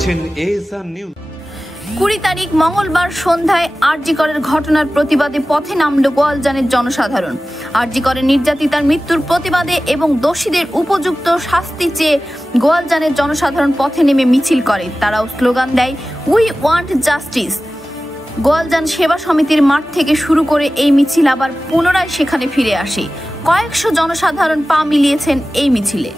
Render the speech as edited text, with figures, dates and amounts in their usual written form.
দেখছেন ASR news. 20 তারিখ মঙ্গলবার সন্ধ্যায় আরজি করের ঘটনার প্রতিবাদে পথে নামল গোয়ালজানের জনসাধারণ। আরজি করের নির্যাতিতার মৃত্যুর প্রতিবাদে এবং দোষীদের উপযুক্ত শাস্তি চেয়ে গোয়ালজানের জনসাধারণ পথে নেমে মিছিল করে। তারাও স্লোগান দেয়, উই ওয়ান্ট জাস্টিস। গোয়ালজান সেবা সমিতির মাঠ থেকে শুরু করে এই মিছিল আবার পুনরায় সেখানে ফিরে আসে। কয়েকশো জনসাধারণ পা মিলিয়েছেন এই মিছিলে।